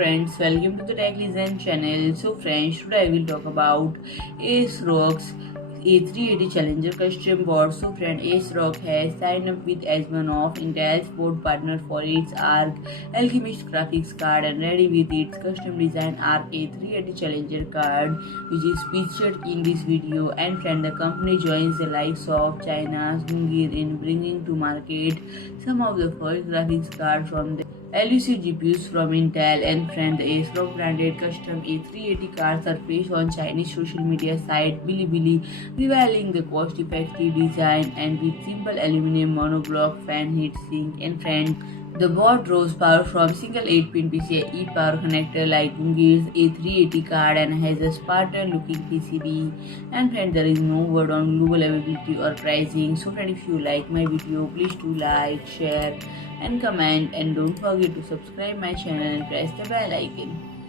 friends, welcome to the Tech Listen channel. So friends, today I will talk about ASRock's A380 Challenger custom board. So friend, ASRock has signed up with as one of Intel's board partner for its Arc Alchemist graphics card and ready with its custom design Arc A380 Challenger card, which is featured in this video. And friend, the company joins the likes of China's Gunnir in bringing to market some of the first graphics cards from the elusive GPUs from Intel. And friend, the ASRock-branded custom A380 cards surfaced on Chinese social media site Bilibili, revealing the cost-effective design and with simple aluminium monoblock fan heatsink. And friend, the board draws power from single 8-pin PCIe power connector like Gunnir's A380 card and has a spartan-looking PCB. And friend, there is no word on global availability or pricing. So friend, if you like my video, please do like, share and comment, and don't forget to subscribe my channel and press the bell icon.